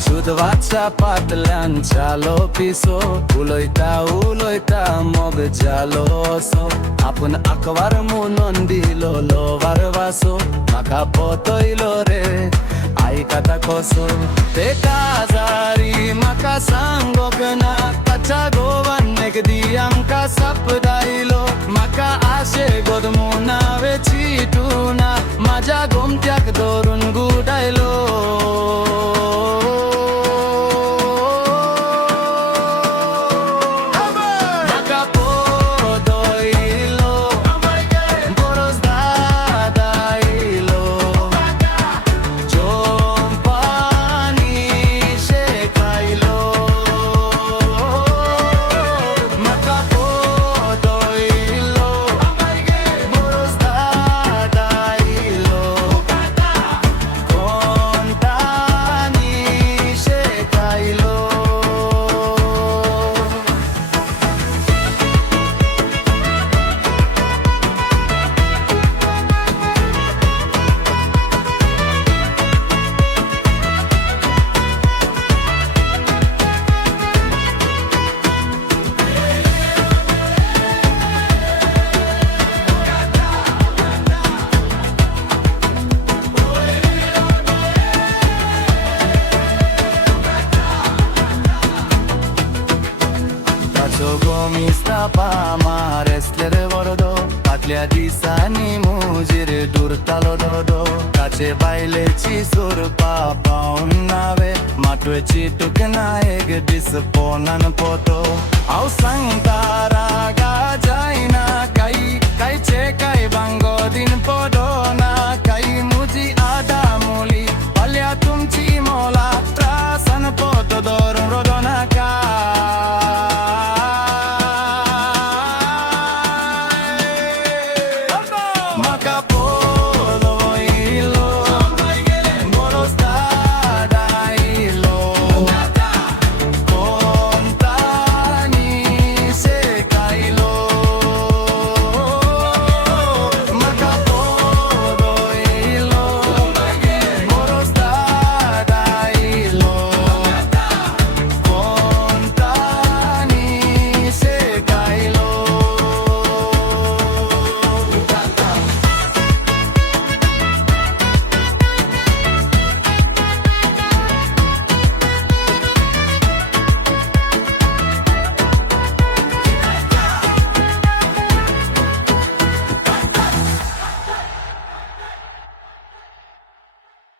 Ajudvața patlean chalo piso uloita mog jaloso apun akvar munondilo lo varvaso maka potoilo re ai kata koso te kazari maka sangogna kacha govan negdiam ka sapdailo maka ashe godmuna vechituna maja gomtyak dorun gudailo Gomista pa ma restlere vordo patlia disani mujir durtalo dodo kache baile chi sur pa paunave matwe chi tukna eg disponan poto au sangtara ga jaina kai che kai bango din podo